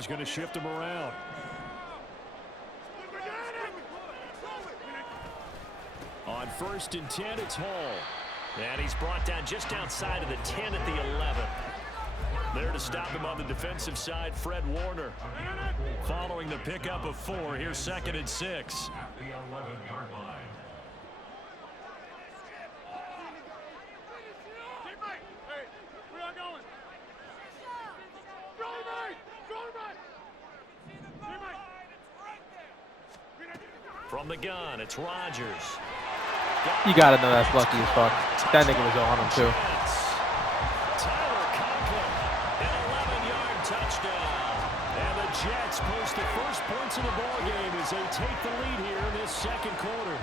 is going to shift him around. On 1st and 10, it's Hall. And he's brought down just outside of the 10 at the 11. There to stop him on the defensive side, Fred Warner. Following the pickup of 4, here's 2nd and 6. At the 11-yard line. From the gun, it's Rodgers. You gotta know that's lucky as fuck. That nigga was on him too. Tyler Conklin, an 11-yard touchdown. And the Jets post the first points of the ball game as they take the lead here in this second quarter.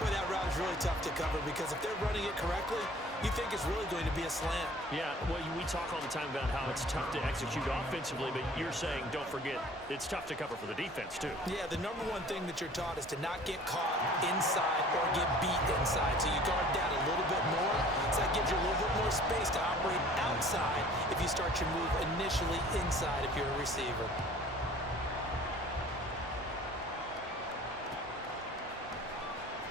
Boy, that route is really tough to cover because if they're running it correctly, you think it's really going to be a slant. Yeah, well, we talk all the time about how it's tough to execute offensively, but you're saying, don't forget, it's tough to cover for the defense, too. Yeah, the number one thing that you're taught is to not get caught inside or get beat inside. So you guard that a little bit more. So that gives you a little bit more space to operate outside if you start your move initially inside if you're a receiver.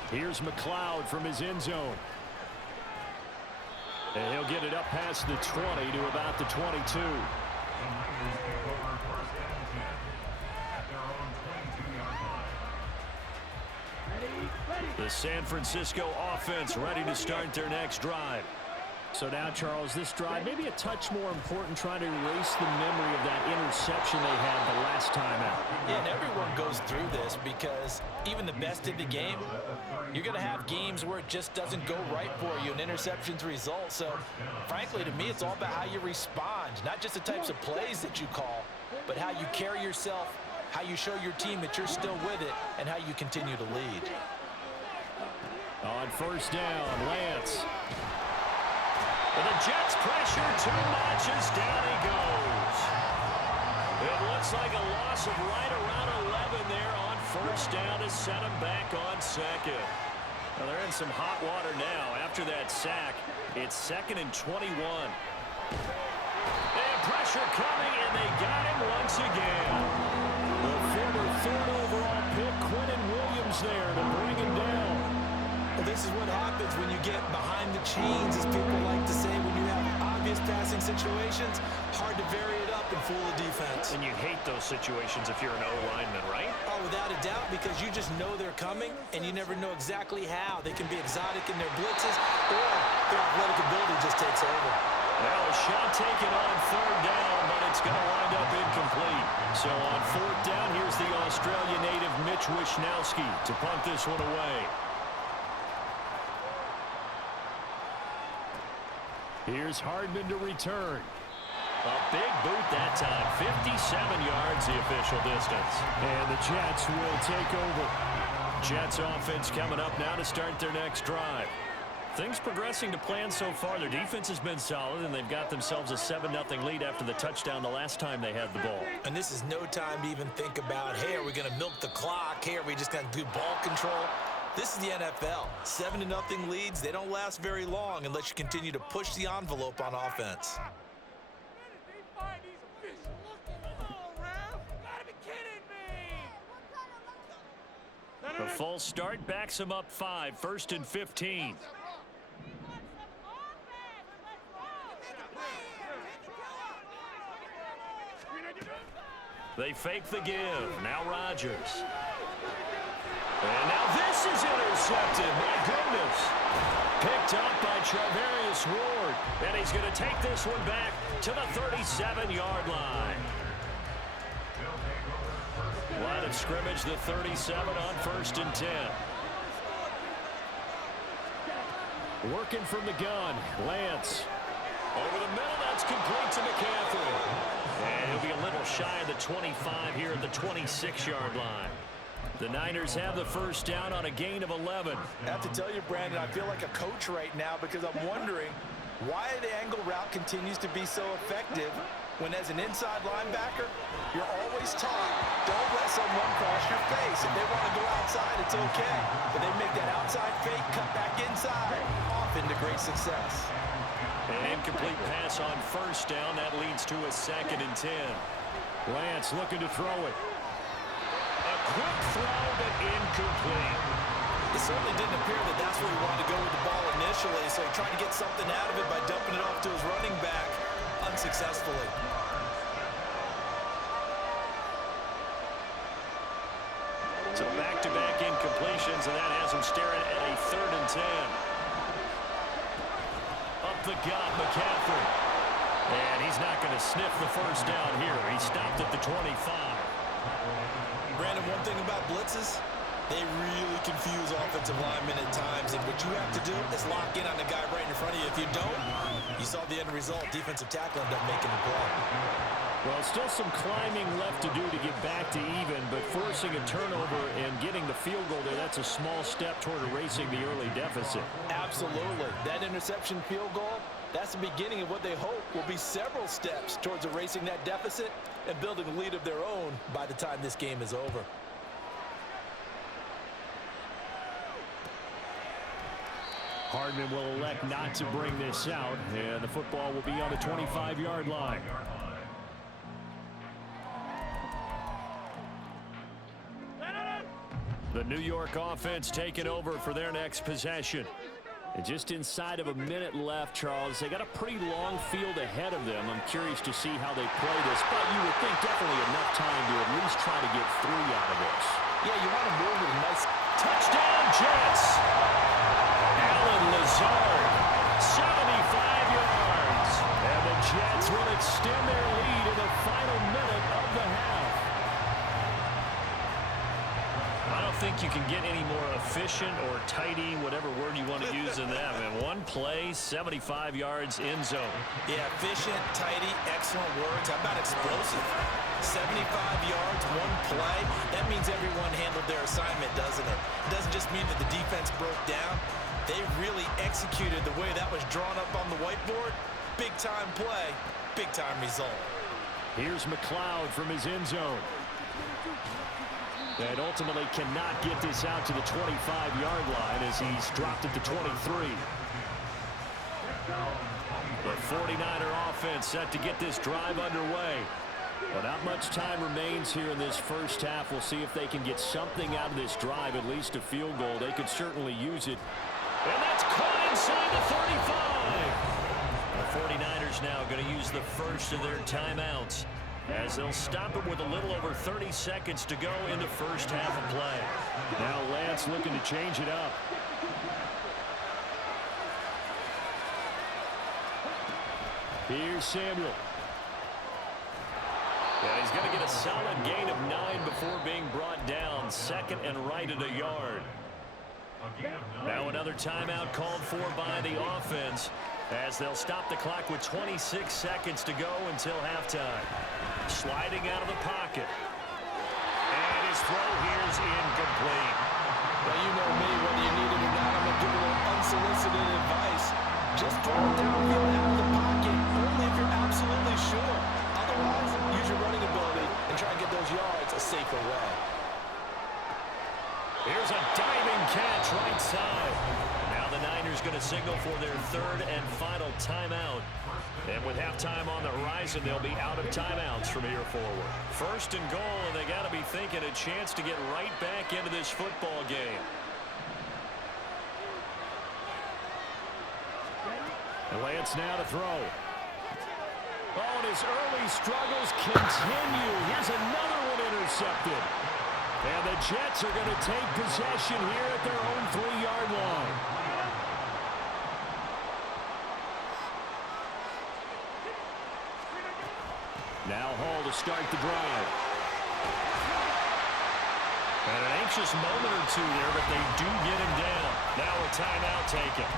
Here's McLeod from his end zone. And he'll get it up past the 20 to about the 22. The San Francisco offense ready to start their next drive. So now, Charles, this drive maybe a touch more important, trying to erase the memory of that interception they had the last time out. Yeah, and everyone goes through this because even the best in the game, you're going to have games where it just doesn't go right for you and interceptions result. So, frankly, to me, it's all about how you respond, not just the types of plays that you call, but how you carry yourself, how you show your team that you're still with it, and how you continue to lead. On 1st down, Lance. And the Jets pressure too much as down he goes. It looks like a loss of right around 11 there on 1st down to set him back on 2nd. Well, they're in some hot water now. After that sack, it's 2nd and 21. And pressure coming, and they got him once again. The former 3rd overall pick, Quentin Williams, there to bring him down. Well, this is what happens when you get behind the chains, as people like to say, when you have obvious passing situations. Hard to vary it up and fool the defense. And you hate those situations if you're an O-lineman, right? Oh, without a doubt, because you just know they're coming, and you never know exactly how. They can be exotic in their blitzes, or their athletic ability just takes over. Well, a shot taken on 3rd down, but it's going to wind up incomplete. So on 4th down, here's the Australian native Mitch Wishnowsky to punt this one away. Here's Hardman to return. A big boot that time. 57 yards the official distance. And the Jets will take over. Jets offense coming up now to start their next drive. Things progressing to plan so far. Their defense has been solid, and they've got themselves a 7-0 lead after the touchdown the last time they had the ball. And this is no time to even think about, hey, are we going to milk the clock? Hey, are we just going to do ball control? This is the NFL. 7-0 leads, they don't last very long unless you continue to push the envelope on offense. The false start backs him up 5, 1st and 15. They fake the give. Now Rodgers. And now this is intercepted. My goodness. Picked up by Charvarius Ward. And he's going to take this one back to the 37-yard line. Line of scrimmage, the 37 on 1st and 10. Working from the gun. Lance. Over the middle, that's complete to McCaffrey. And he'll be a little shy of the 25 here at the 26-yard line. The Niners have the 1st down on a gain of 11. I have to tell you, Brandon, I feel like a coach right now because I'm wondering why the angle route continues to be so effective when, as an inside linebacker, you're always taught, don't let someone cross your face. If they want to go outside, it's okay. But they make that outside fake, cut back inside, off into great success. An incomplete pass on 1st down. That leads to a 2nd and 10. Lance looking to throw it. A quick throw, but incomplete. It certainly didn't appear that that's where he wanted to go with the ball initially, so he tried to get something out of it by dumping it off to his running back unsuccessfully. So back-to-back incompletions, and that has him staring at a 3rd and 10. Up the gut, McCaffrey. And he's not going to sniff the first down here. He stopped at the 25. Brandon, one thing about blitzes, they really confuse offensive linemen at times, and what you have to do is lock in on the guy right in front of you. If you don't, you saw the end result. Defensive tackle ended up making the play. Well, still some climbing left to do to get back to even, but forcing a turnover and getting the field goal there, that's a small step toward erasing the early deficit. Absolutely. That interception field goal, that's the beginning of what they hope will be several steps towards erasing that deficit and building a lead of their own by the time this game is over. Hardman will elect not to bring this out, and the football will be on the 25-yard line. The New York offense taking over for their next possession. And just inside of a minute left, Charles. They got a pretty long field ahead of them. I'm curious to see how they play this, but you would think definitely enough time to at least try to get 3 out of this. Yeah, you want to move with a nice touchdown, Jets. Alan Lazard, 75 yards. And the Jets will extend their lead in the final minute of the half. I don't think you can get any more efficient or tidy, whatever word you want to use in that. And one play, 75 yards, end zone. Yeah, efficient, tidy, excellent words. How about explosive? 75 yards, one play. That means everyone handled their assignment, doesn't it? It doesn't just mean that the defense broke down. They really executed the way that was drawn up on the whiteboard. Big-time play, big-time result. Here's McLeod from his end zone. And ultimately cannot get this out to the 25-yard line as he's dropped at the 23. The 49er offense set to get this drive underway. Well, not much time remains here in this first half. We'll see if they can get something out of this drive, at least a field goal. They could certainly use it. And that's caught inside the 35. The 49ers now going to use the first of their timeouts, as they'll stop it with a little over 30 seconds to go in the first half of play. Now Lance looking to change it up. Here's Samuel. And he's going to get a solid gain of 9 before being brought down. 2nd and right at a yard. Now another timeout called for by the offense, as they'll stop the clock with 26 seconds to go until halftime. Sliding out of the pocket. And his throw here is incomplete. Well, you know me, whether you need it or not, I'm going to give a little unsolicited advice. Just throw it downfield out of the pocket, only if you're absolutely sure. Otherwise, use your running ability and try and get those yards a safer way. Here's a diving catch right side. Now the Niners going to signal for their 3rd and final timeout. And with halftime on the horizon, they'll be out of timeouts from here forward. 1st and goal, and they got to be thinking a chance to get right back into this football game. And Lance now to throw. Oh, and his early struggles continue. Here's another one intercepted. And the Jets are going to take possession here at their own 3-yard line. Now Hall to start the drive. And an anxious moment or two there, but they do get him down. Now a timeout taken.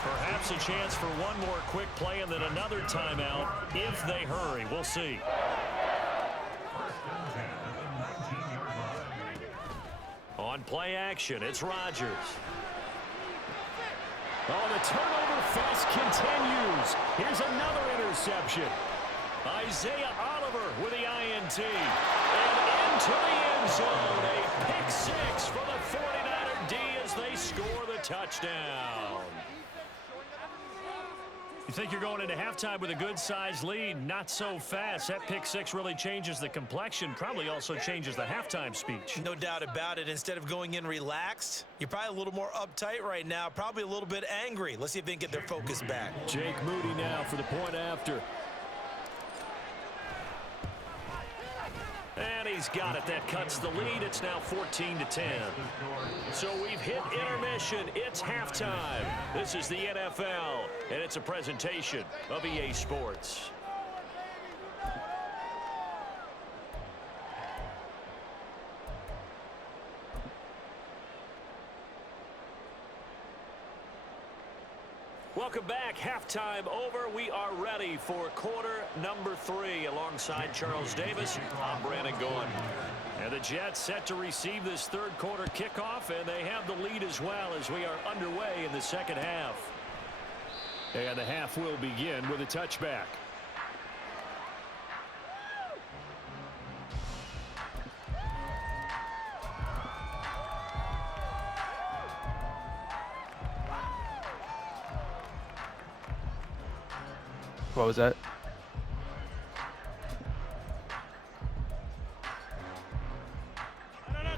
Perhaps a chance for one more quick play and then another timeout if they hurry. We'll see. On play action, it's Rodgers. Oh, the turnover fest continues. Here's another interception. Isaiah Oliver with the INT. And into the end zone. A pick 6 for the 49er D as they score the touchdown. think you're going into halftime with a good-sized lead. Not so fast. That pick six really changes the complexion, probably also changes the halftime speech. No doubt about it. Instead of going in relaxed, you're probably a little more uptight right now, probably a little bit angry. Let's see if they can get their focus back. Jake Moody now for the point after. And he's got it. That cuts the lead. It's now 14-10. So we've hit intermission. It's halftime. This is the NFL, and it's a presentation of EA Sports. Welcome back. Halftime over. We are ready for quarter number 3. Alongside Charles Davis, I'm Brandon Gaughan. And the Jets set to receive this third quarter kickoff, and they have the lead as well as we are underway in the second half. And the half will begin with a touchback. What was that?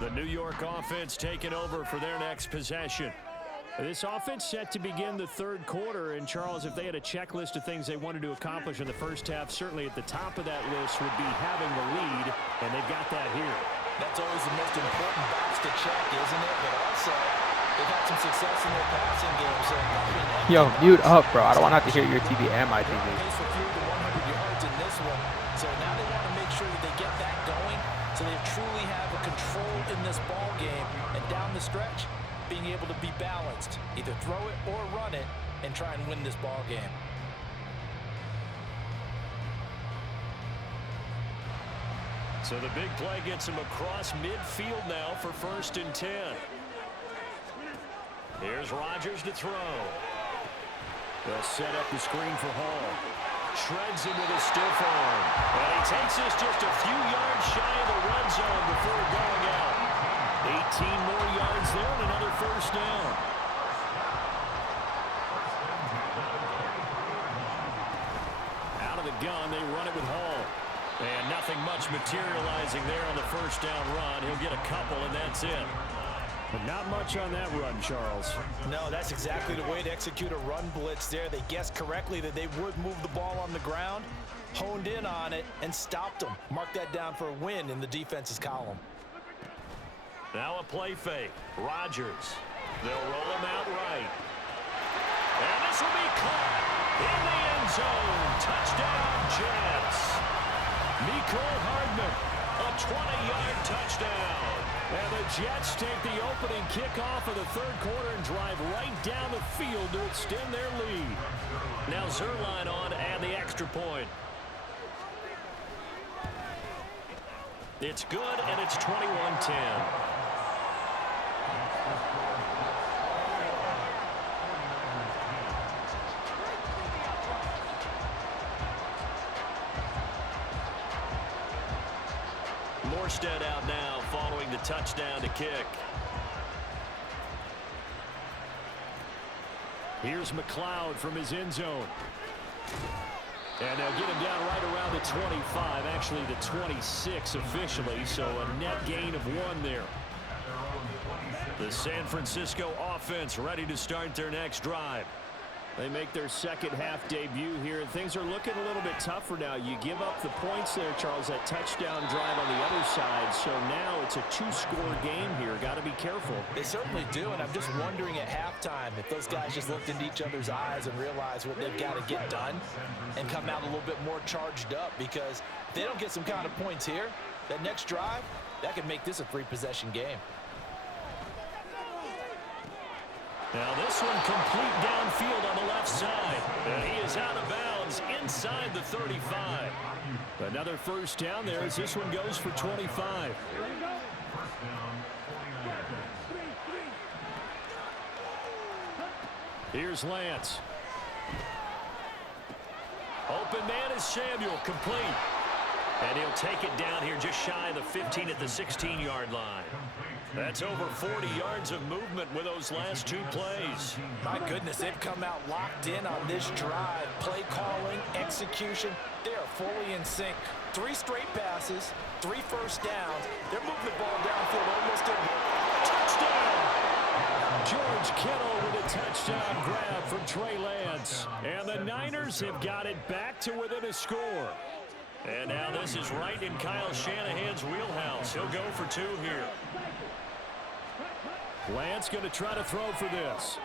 The New York offense taking over for their next possession. This offense set to begin the third quarter, and Charles, if they had a checklist of things they wanted to accomplish in the first half, certainly at the top of that list would be having the lead, and they've got that here. That's always the most important box to check, isn't it? But also, they've had some success in their passing game. So yo, mute up, bro. I don't want to have to hear your TV and my TV. So now they want to make sure that they get that going so they truly have a control in this ball game. And down the stretch, being able to be balanced. Either throw it or run it and try and win this ball game. So the big play gets him across midfield now for 1st and 10. Here's Rodgers to throw. They'll set up the screen for Hall. Shreds him with a stiff arm. And he takes us just a few yards shy of the red zone before going out. 18 more yards there and another first down. Out of the gun, they run it with Hall. And nothing much materializing there on the first down run. He'll get a couple, and that's it. But not much on that run, Charles. No, that's exactly the way to execute a run blitz there. They guessed correctly that they would move the ball on the ground, honed in on it, and stopped them. Mark that down for a win in the defense's column. Now a play fake. Rodgers. They'll roll him out right. And this will be caught in the end zone. Touchdown, Jets. Mecole Hardman, a 20-yard touchdown. And the Jets take the opening kickoff of the third quarter and drive right down the field to extend their lead. Now Zerline on to add the extra point. It's good, and it's 21-10. Morstead out now following the touchdown to kick. Here's McLeod from his end zone. And they'll get him down right around the 25, actually the 26 officially, so a net gain of 1 there. The San Francisco offense ready to start their next drive. They make their second half debut here, and things are looking a little bit tougher now. You give up the points there, Charles, that touchdown drive on the other side, so now it's a 2-score game here. Got to be careful. They certainly do, and I'm just wondering at halftime if those guys just looked into each other's eyes and realized what they've got to get done and come out a little bit more charged up, because if they don't get some kind of points here, that next drive, that could make this a 3-possession game. Now this one complete downfield on the left side. And he is out of bounds inside the 35. Another first down there as this one goes for 25. Here's Lance. Open man is Samuel, complete. And he'll take it down here just shy of the 15 at the 16-yard line. That's over 40 yards of movement with those last two plays. My goodness, they've come out locked in on this drive. Play calling, execution, they are fully in sync. 3 straight passes, 3 first downs. They're moving the ball downfield almost every. Touchdown! George Kittle with a touchdown grab from Trey Lance. And the Niners have got it back to within a score. And now this is right in Kyle Shanahan's wheelhouse. He'll go for 2 here. Lance going to try to throw for this.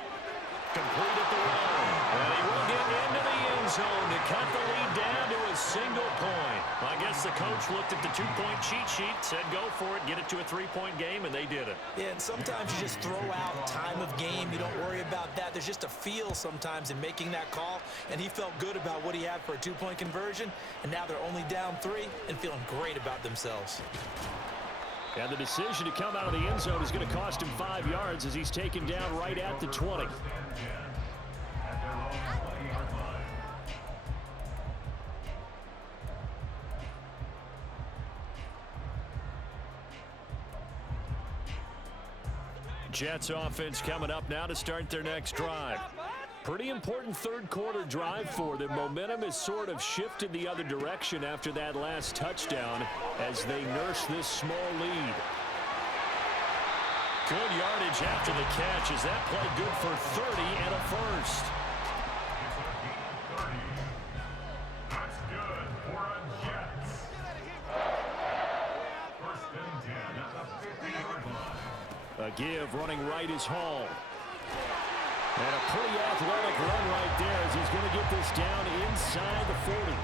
Complete at the run. And he will get into the end zone to cut the lead down to a single point. I guess the coach looked at the 2-point cheat sheet, said go for it, get it to a 3-point game, and they did it. Yeah, and sometimes you just throw out time of game. You don't worry about that. There's just a feel sometimes in making that call, and he felt good about what he had for a 2-point conversion, and now they're only down 3 and feeling great about themselves. And the decision to come out of the end zone is going to cost him 5 yards as he's taken down right at the 20. Jets offense coming up now to start their next drive. Pretty important third-quarter drive for them. Momentum has sort of shifted the other direction after that last touchdown as they nurse this small lead. Good yardage after the catch. Is that play good for 30 and a first? That's good for a Jets. First and 10 at the 50-yard line. A give running right is Hall. And a pretty athletic run right there as he's going to get this down inside the 40.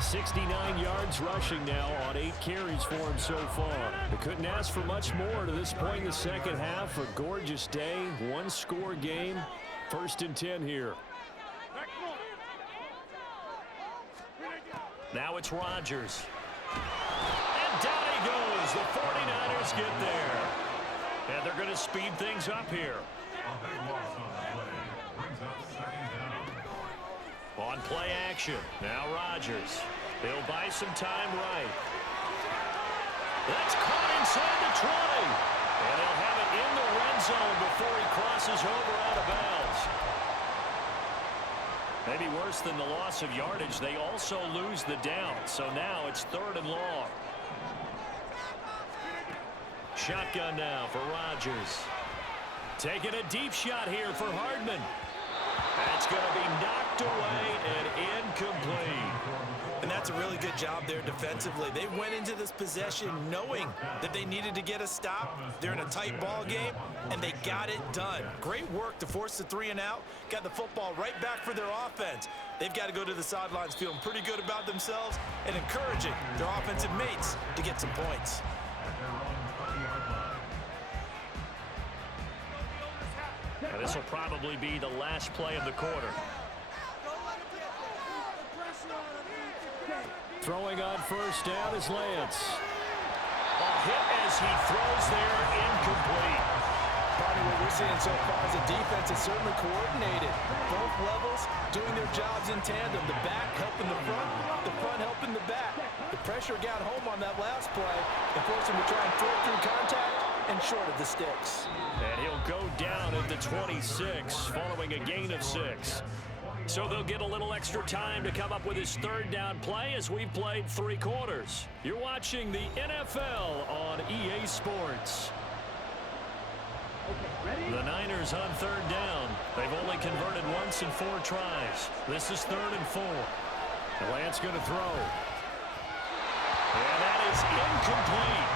69 yards rushing now on 8 carries for him so far. They couldn't ask for much more to this point in the second half. A gorgeous day, 1-score game. First and 10 here. Now it's Rodgers. And down he goes. The 49ers get there. And they're going to speed things up here. A big loss on the play. Brings up second down. On play action. Now Rodgers. He'll buy some time right. That's caught inside the 20. And he'll have it in the red zone before he crosses over out of bounds. Maybe worse than the loss of yardage, they also lose the down. So now it's 3rd and long. Shotgun now for Rodgers. Taking a deep shot here for Hardman. That's going to be knocked away and incomplete. And that's a really good job there defensively. They went into this possession knowing that they needed to get a stop. They're in a tight ball game, and they got it done. Great work to force the 3 and out. Got the football right back for their offense. They've got to go to the sidelines feeling pretty good about themselves and encouraging their offensive mates to get some points. And this will probably be the last play of the quarter. Throwing on first down is Lance. A hit as he throws there, incomplete. Probably what we're seeing so far is the defense is certainly coordinated. Both levels doing their jobs in tandem. The back helping the front helping the back. The pressure got home on that last play and forced him to try and throw through contact and short of the sticks. And he'll go down at the 26 following a gain of 6. So they'll get a little extra time to come up with his 3rd down play as we've played 3 quarters. You're watching the NFL on EA Sports. The Niners on 3rd down. They've only converted once in 4 tries. This is 3rd and 4. Lance going to throw. And that is incomplete.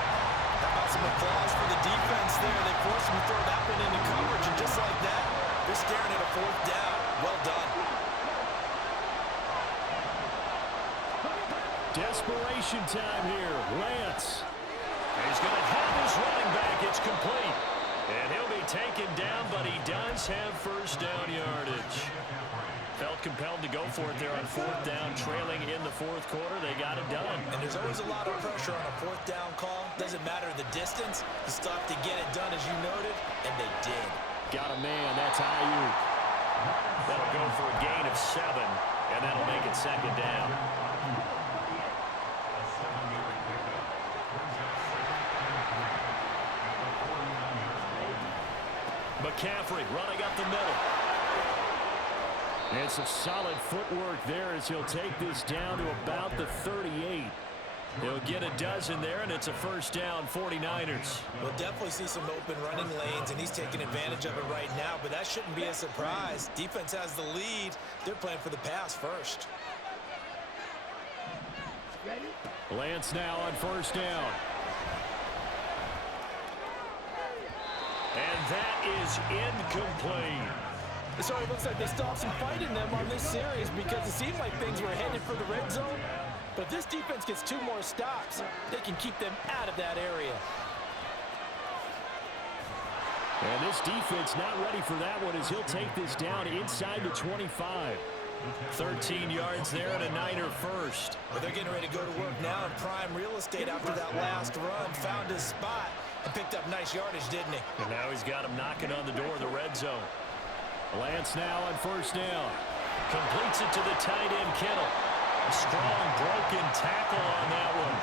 How about some applause for the defense there? They forced him to throw that one into coverage, and just like that, they're staring at a 4th down. Well done. Desperation time here. Lance. He's going to have his running back. It's complete. And he'll be taken down, but he does have first down yardage. Felt compelled to go for it there on 4th down, trailing in the 4th quarter. They got it done. And there's always a lot of pressure on a 4th down call. Doesn't matter the distance. You still have to get it done, as you noted, and they did. Got a man. That's Ayuk. That'll go for a gain of 7, and that'll make it 2nd down. McCaffrey running up the middle. And some solid footwork there as he'll take this down to about the 38. He'll get a dozen there, and it's a first down, 49ers. We'll definitely see some open running lanes, and he's taking advantage of it right now, but that shouldn't be a surprise. Defense has the lead. They're playing for the pass first. Lance now on first down. And that is incomplete. So it looks like they stopped some fight in them on this series because it seemed like things were headed for the red zone. But if this defense gets 2 more stops, they can keep them out of that area. And this defense not ready for that one as he'll take this down inside the 25. 13 yards there and a Niner first. Well, they're getting ready to go to work now in prime real estate after that last run. Found his spot and picked up nice yardage, didn't he? And now he's got him knocking on the door of the red zone. Lance now on first down. Completes it to the tight end, Kittle. A strong broken tackle on that one.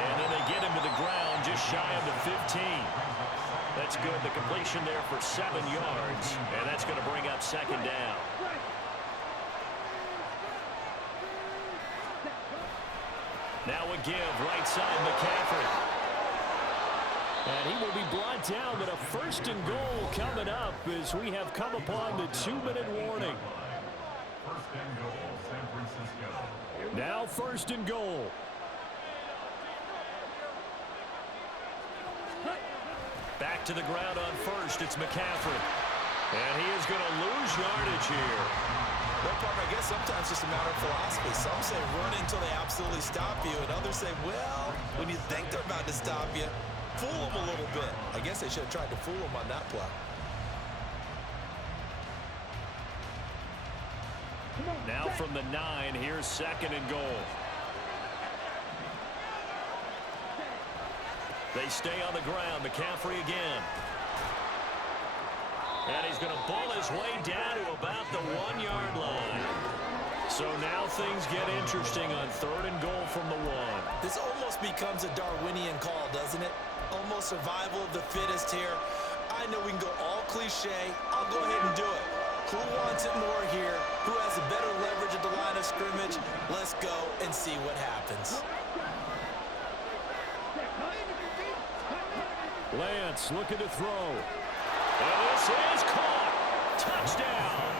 And then they get him to the ground just shy of the 15. That's good. The completion there for 7 yards. And that's going to bring up second down. Now a give, right side, McCaffrey. And he will be brought down, but a first and goal coming up as we have come upon the 2-minute warning. First and goal, San Francisco. Now first and goal. Back to the ground on first, it's McCaffrey. And he is going to lose yardage here. Well, Parker, I guess sometimes it's just a matter of philosophy. Some say run until they absolutely stop you, and others say, well, when you think they're about to stop you, fool them a little bit. I guess they should have tried to fool them on that play. Now from the 9, here's second and goal. They stay on the ground. McCaffrey again. And he's going to bull his way down to about the 1-yard line. So now things get interesting on third and goal from the 1. This almost becomes a Darwinian call, doesn't it? Almost survival of the fittest here. I know we can go all cliche. I'll go ahead and do it. Who wants it more here? Who has a better leverage at the line of scrimmage? Let's go and see what happens. Lance looking to throw. And this is caught. Touchdown.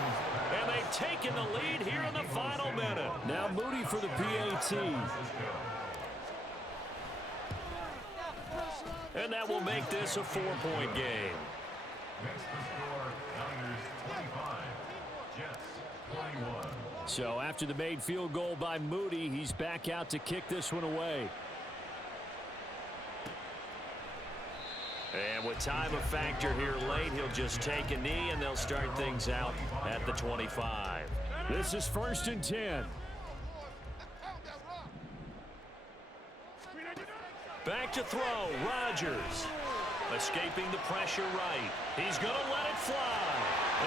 And they've taken the lead here in the final minute. Now Moody for the PAT. And that will make this a 4-point game. Next to score, Niners 25, Jets 21. So after the made field goal by Moody, he's back out to kick this one away. And with time a factor here late, he'll just take a knee and they'll start things out at the 25. This is first and 10. Back to throw, Rodgers. Escaping the pressure right. He's going to let it fly.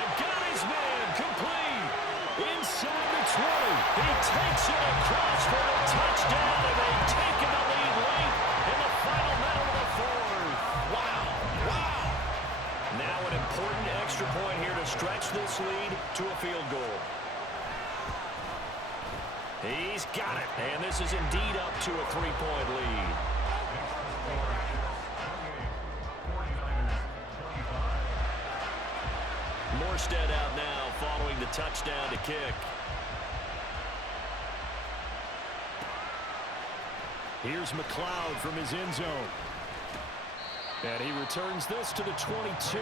And got his man complete. Inside the 20. He takes it across for the touchdown, and they've taken the lead late in the final minute of the 4th. Wow. Wow. Now an important extra point here to stretch this lead to a field goal. He's got it. And this is indeed up to a 3-point lead. Morstead out now following the touchdown to kick. Here's McLeod from his end zone. And he returns this to the 22.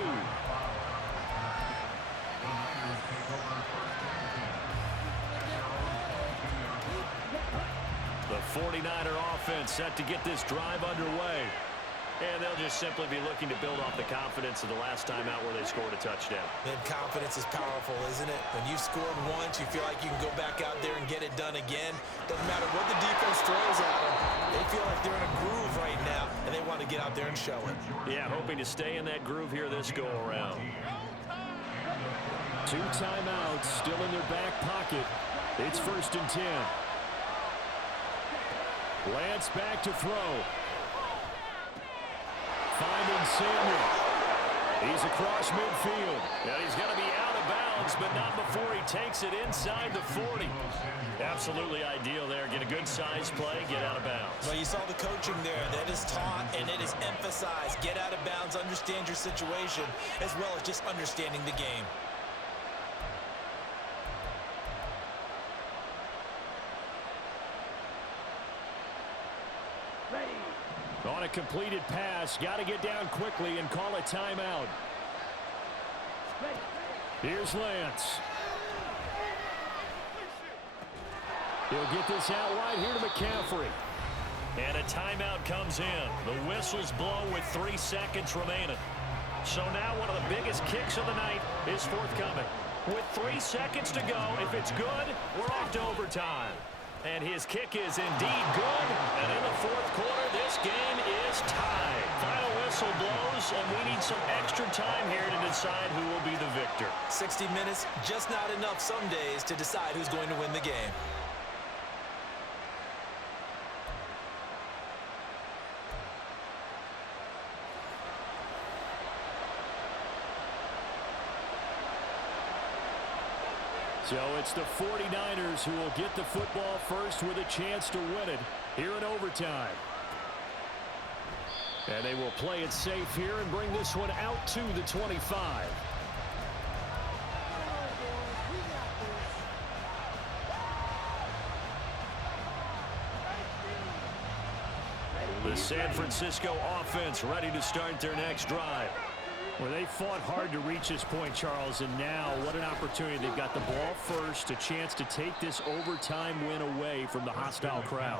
The 49er offense set to get this drive underway. And they'll just simply be looking to build off the confidence of the last time out where they scored a touchdown. And confidence is powerful, isn't it? When you've scored once, you feel like you can go back out there and get it done again. Doesn't matter what the defense throws at them. They feel like they're in a groove right now, and they want to get out there and show it. Yeah, hoping to stay in that groove here this go-around. 2 timeouts still in their back pocket. It's first and 10. Lance back to throw. Finding Samuel. He's across midfield. And he's going to be out of bounds, but not before he takes it inside the 40. Absolutely ideal there. Get a good size play, get out of bounds. Well, you saw the coaching there. That is taught and it is emphasized. Get out of bounds, understand your situation, as well as just understanding the game. On a completed pass, got to get down quickly and call a timeout. Here's Lance. He'll get this out wide here to McCaffrey. And a timeout comes in. The whistles blow with 3 seconds remaining. So now one of the biggest kicks of the night is forthcoming. With 3 seconds to go, if it's good, we're off to overtime. And his kick is indeed good. And in the fourth quarter, this game is tied. Final whistle blows, and we need some extra time here to decide who will be the victor. 60 minutes, just not enough some days to decide who's going to win the game. So it's the 49ers who will get the football first with a chance to win it here in overtime. And they will play it safe here and bring this one out to the 25. The San Francisco offense ready to start their next drive. Well, they fought hard to reach this point, Charles, and now what an opportunity. They've got the ball first, a chance to take this overtime win away from the hostile crowd.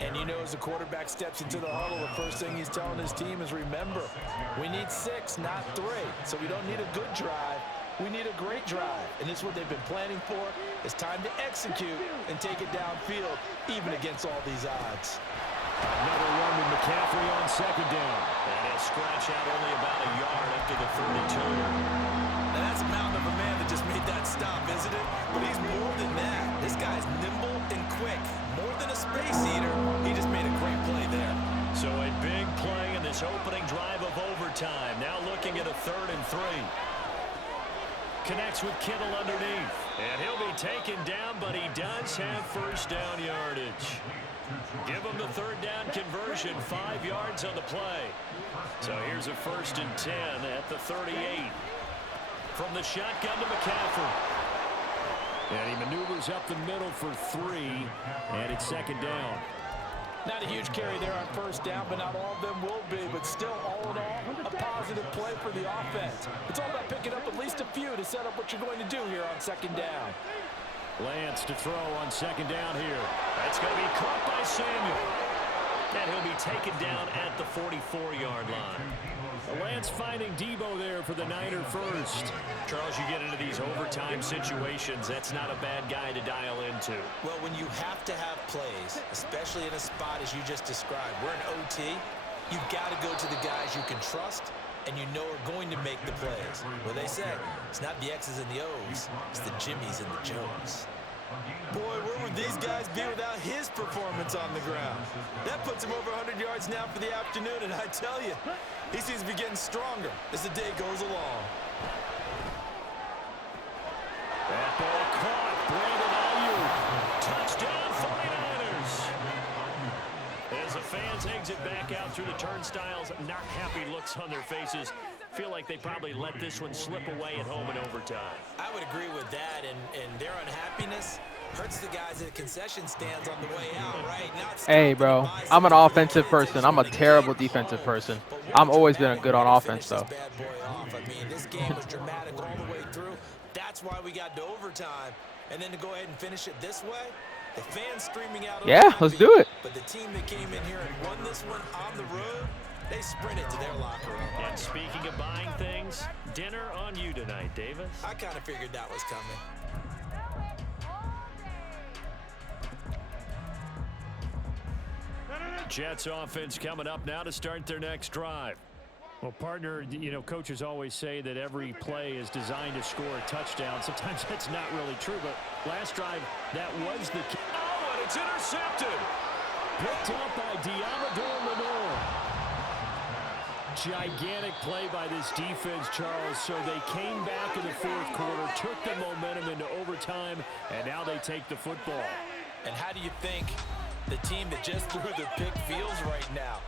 And you know, as the quarterback steps into the huddle, the first thing he's telling his team is, remember, we need 6, not 3. So we don't need a good drive. We need a great drive. And this is what they've been planning for. It's time to execute and take it downfield, even against all these odds. Another one with McCaffrey on second down. And he'll scratch out only about a yard after the 32. Now that's a mountain of a man that just made that stop, isn't it? But he's more than that. This guy's nimble and quick. More than a space eater, he just made a great play there. So a big play in this opening drive of overtime. Now looking at a 3rd and 3. Connects with Kittle underneath. And he'll be taken down, but he does have first down yardage. Give him the 3rd down conversion, 5 yards on the play. So here's a 1st and 10 at the 38. From the shotgun to McCaffrey. And he maneuvers up the middle for 3, and it's 2nd down. Not a huge carry there on first down, but not all of them will be. But still, all in all, a positive play for the offense. It's all about picking up at least a few to set up what you're going to do here on 2nd down. Lance to throw on 2nd down here. That's going to be caught by Samuel. And he'll be taken down at the 44-yard line. Lance finding Debo there for the Niner first. Charles, you get into these overtime situations, that's not a bad guy to dial into. Well, when you have to have plays, especially in a spot as you just described, we're in OT, you've got to go to the guys you can trust and you know are going to make the plays. Well, they say it's not the X's and the O's, it's the Jimmys and the Joes. Boy, where would these guys be without his performance on the ground? That puts him over 100 yards now for the afternoon, and I tell you, he seems to be getting stronger as the day goes along. That ball caught. Brandon Ayuk. Touchdown 49ers. As the fans exit back out through the turnstiles, not happy looks on their faces. Feel like they probably let this one slip away at home in overtime. I would agree with that, and their unhappiness hurts the guys at the concession stands on the way out, right? Hey, bro, I'm an offensive person. I'm a terrible defensive person. I've always been good on offense, though. I mean, this game was dramatic all the way through. That's why we got to overtime. And then to go ahead and finish it this way, the fans streaming out. Yeah, let's do it. But the team that came in here and won this one on the road, they sprinted to their locker room. And speaking of buying things, dinner on you tonight, Davis. I kind of figured that was coming. Jets offense coming up now to start their next drive. Well, partner, you know, coaches always say that every play is designed to score a touchdown. Sometimes that's not really true, but last drive, that was the key. Oh, and it's intercepted. Picked up by Diamador Lenore. gigantic play by this defense, Charles. So they came back in the fourth quarter, took the momentum into overtime, and now they take the football. And how do you think the team that just threw the pick feels right now?